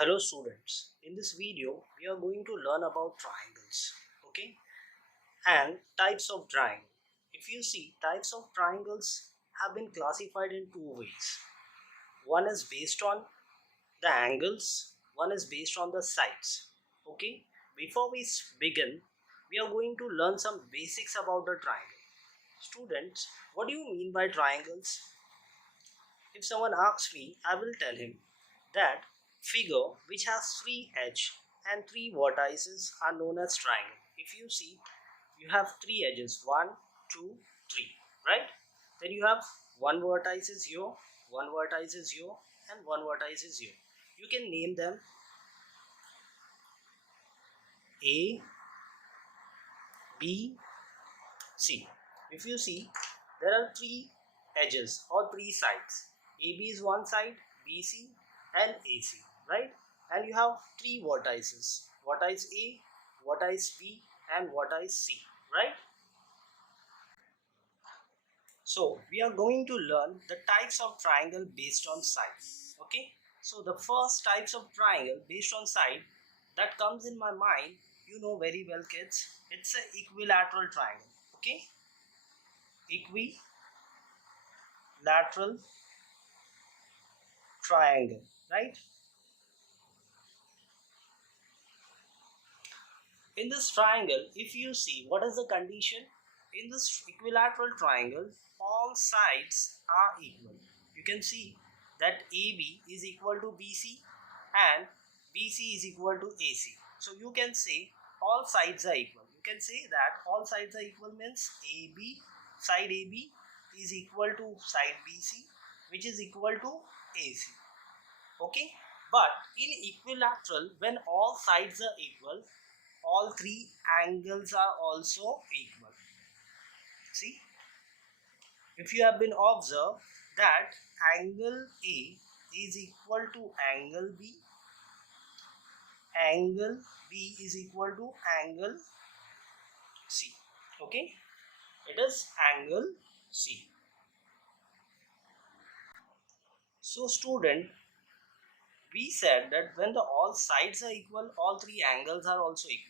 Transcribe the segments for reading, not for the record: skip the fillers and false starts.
Hello students, in this video we are going to learn about triangles, okay, and types of triangle. If you see, types of triangles have been classified in two ways. One is based on the angles, one is based on the sides, okay. Before we begin, we are going to learn some basics about the triangle. Students, what do you mean by triangles? If someone asks me, I will tell him that figure which has three edges and three vertices are known as triangle. If you see, you have three edges, one, two, three, right? Then you have one vertex is here, one vertex is here, and one vertex is here. You can name them A, B, C. If you see, there are three edges or three sides. AB is one side, BC and AC, right? And you have three vertices, vertex A, vertex B and vertex C, right? So we are going to learn the types of triangle based on side, okay? So the first types of triangle based on side that comes in my mind, you know very well kids, it's an equilateral triangle, okay? Equilateral triangle, right? In this triangle, if you see, what is the condition? In this equilateral triangle, all sides are equal. You can see that AB is equal to BC and BC is equal to AC. So you can say all sides are equal. You can say that all sides are equal means side AB is equal to side BC, which is equal to AC. Okay, but in equilateral, when all sides are equal, all three angles are also equal. See, if you have been observed that angle A is equal to angle B, angle B is equal to angle C. Okay, it is angle C. So student, we said that when the all sides are equal, all three angles are also equal.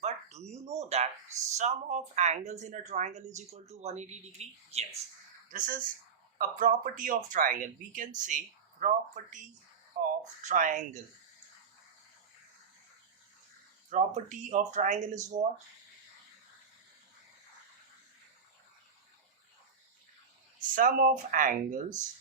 But do you know that sum of angles in a triangle is equal to 180 degree? Yes. This is a property of triangle. We can say property of triangle. Property of triangle is what? Sum of angles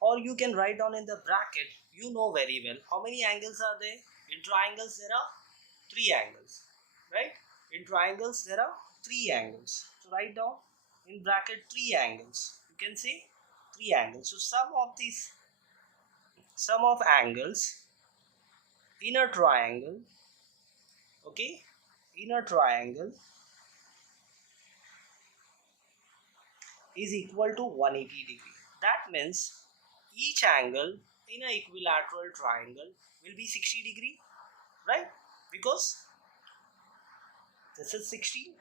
or you can write down in the bracket, you know very well how many angles are there. In triangles there are three angles, right? In triangles there are three angles, so write down in bracket three angles. You can say three angles. So sum of angles in a triangle, okay, in a triangle is equal to 180 degree. That means each angle in an equilateral triangle will be 60 degree, right? Because this is 60,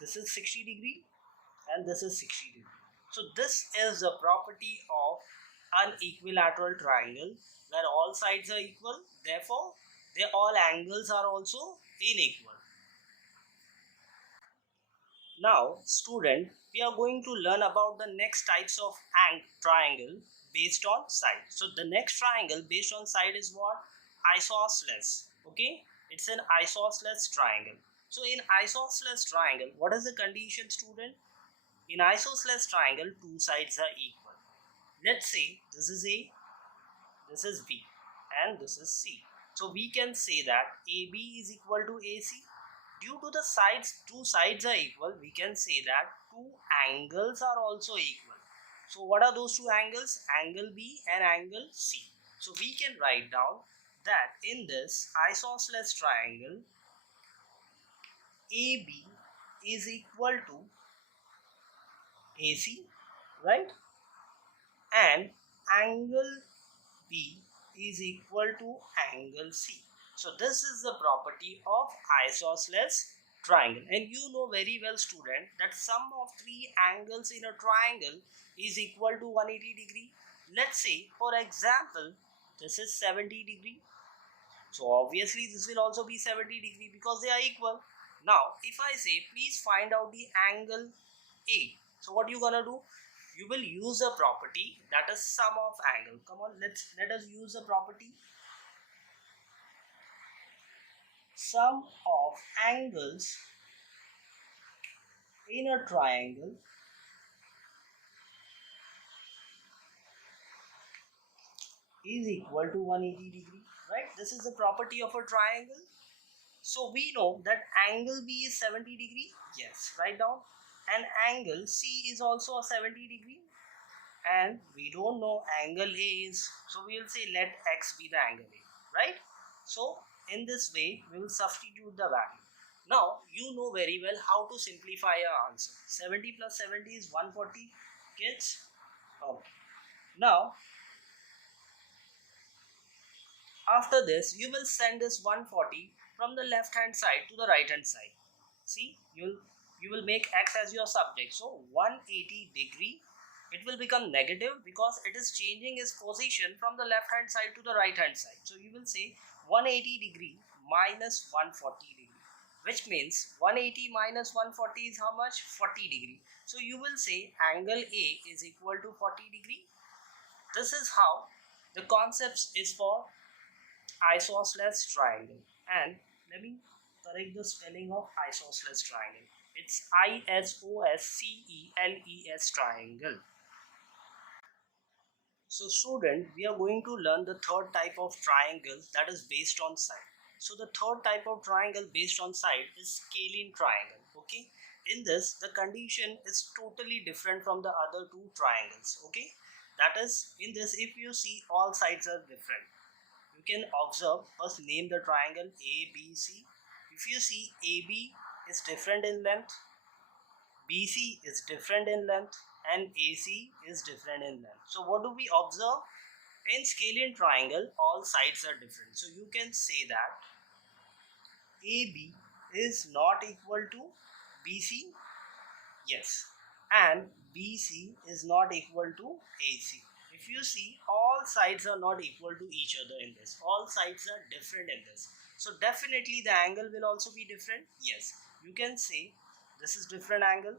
this is 60 degree and this is 60 degree. So this is the property of an equilateral triangle where all sides are equal, therefore all angles are also unequal. Now student, we are going to learn about the next types of triangle based on side. So the next triangle based on side is what? Isosceles. Okay, it's an isosceles triangle. So in isosceles triangle, what is the condition student? In isosceles triangle, two sides are equal. Let's say this is A, this is B and this is C. So we can say that AB is equal to AC. Due to the two sides are equal, we can say that two angles are also equal. So what are those two angles? Angle B and angle C. So we can write down that in this isosceles triangle, AB is equal to AC, right? And angle B is equal to angle C. So this is the property of isosceles triangle. And you know very well, student, that sum of three angles in a triangle is equal to 180 degree. Let's say, for example, this is 70 degree. So obviously this will also be 70 degree because they are equal. Now, if I say, please find out the angle A. So what you gonna do? You will use a property that is sum of angle. Come on, let us use a property. Sum of angles in a triangle is equal to 180 degree, right? This is the property of a triangle. So we know that angle B is 70 degree. Yes, write down. And angle C is also a 70 degree. And we don't know angle A is, so we will say let X be the angle A, right? So in this way we will substitute the value. Now you know very well how to simplify your answer. 70 plus 70 is 140, kids. Okay. Now after this you will send this 140 from the left hand side to the right hand side. See, you will make X as your subject. So 180 degree, it will become negative because it is changing its position from the left hand side to the right hand side. So you will say 180 degree minus 140 degree, which means 180 minus 140 is how much? 40 degree. So you will say angle A is equal to 40 degree. This is how the concepts is for isosceles triangle. And let me correct the spelling of isosceles triangle. It's isosceles triangle. So student, we are going to learn the third type of triangle, that is based on side. So the third type of triangle based on side is scalene triangle. Okay, in this the condition is totally different from the other two triangles. Okay, that is, in this if you see all sides are different, you can observe. First name the triangle ABC. If you see, AB is different in length, BC is different in length, and AC is different in length. So what do we observe? In scalene triangle all sides are different, so you can say that AB is not equal to BC, yes, and BC is not equal to AC. If you see, all sides are not equal to each other in this, all sides are different in this, so definitely the angle will also be different. Yes, you can say this is different angle,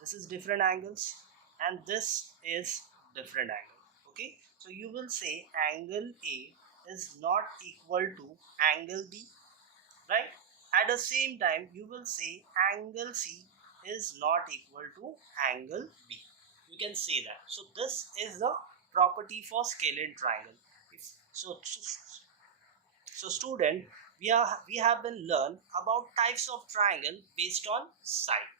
this is different angles, and this is different angle. Okay, so you will say angle A is not equal to angle B, right? At the same time you will say angle C is not equal to angle B. You can say that. So this is the property for scalene triangle. If so, so student, we have been learned about types of triangle based on side.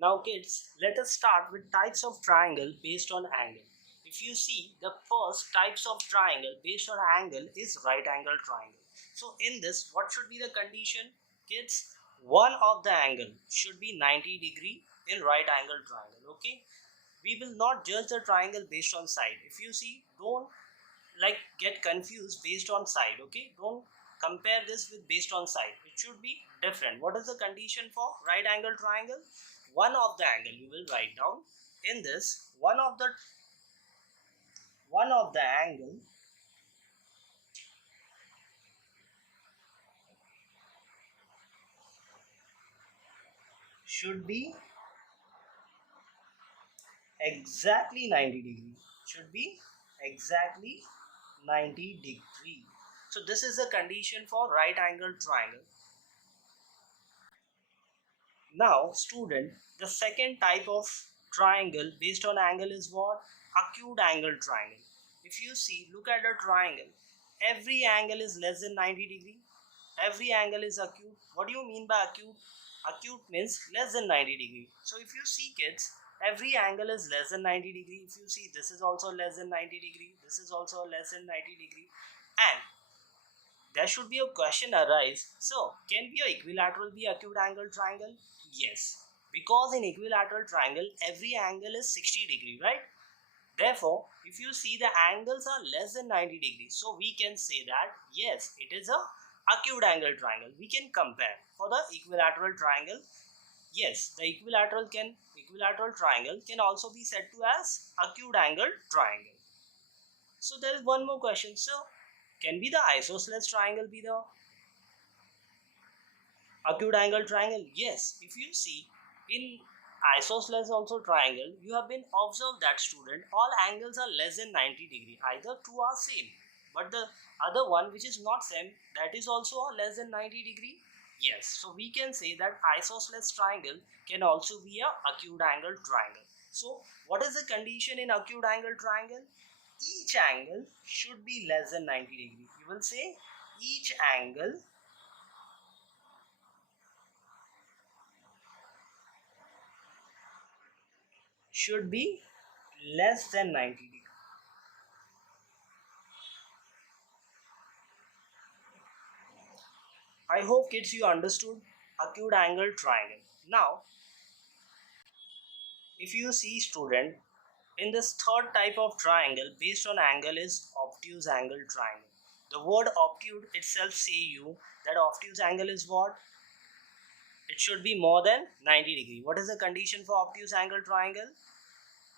Now kids, let us start with types of triangle based on angle. If you see, the first types of triangle based on angle is right angle triangle. So in this, what should be the condition? Kids, one of the angle should be 90 degree in right angle triangle. Okay, we will not judge the triangle based on side. If you see, don't like get confused based on side. Okay, don't compare this with based on side, it should be different. What is the condition for right angle triangle? One of the angle, you will write down in this, one of the angle should be exactly 90 degree, should be exactly 90 degree. So this is the condition for right angle triangle. Now student, the second type of triangle based on angle is what? Acute angle triangle. If you see, look at a triangle, every angle is less than 90 degree, every angle is acute. What do you mean by acute? Acute means less than 90 degree. So if you see kids, every angle is less than 90 degree. If you see, this is also less than 90 degree, this is also less than 90 degree, and there should be a question arise. So, can be a equilateral be acute angle triangle? Yes, because in equilateral triangle, every angle is 60 degree, right? Therefore, if you see the angles are less than 90 degrees, so we can say that yes, it is a acute angle triangle. We can compare for the equilateral triangle. Yes, the equilateral triangle can also be said to as acute angle triangle. So there is one more question. So can be the isosceles triangle be the acute angle triangle? Yes, if you see in isosceles also triangle, you have been observed that student all angles are less than 90 degree. Either two are same, but the other one which is not same, that is also less than 90 degree. Yes, so we can say that isosceles triangle can also be a acute angle triangle. So what is the condition in acute angle triangle? Each angle should be less than 90 degree. You will say each angle should be less than 90 degree. I hope kids you understood acute angle triangle. Now if you see student, in this third type of triangle based on angle is obtuse angle triangle. The word obtuse itself say you that obtuse angle is what? It should be more than 90 degree. What is the condition for obtuse angle triangle?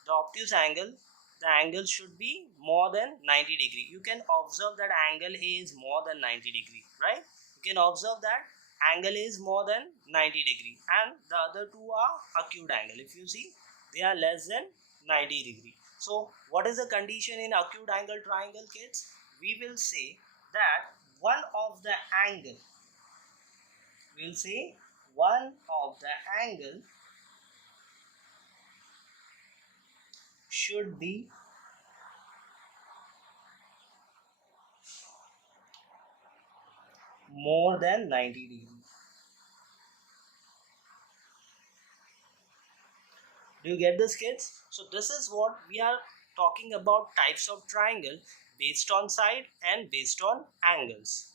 The obtuse angle, the angle should be more than 90 degree. You can observe that angle A is more than 90 degree, right? You can observe that angle is more than 90 degree and the other two are acute angle. If you see, they are less than 90 degree. So what is the condition in acute angle triangle, kids? We will say that one of the angle, we will say one of the angle should be more than 90 degree. Do you get this, kids? So this is what we are talking about, types of triangle based on side and based on angles.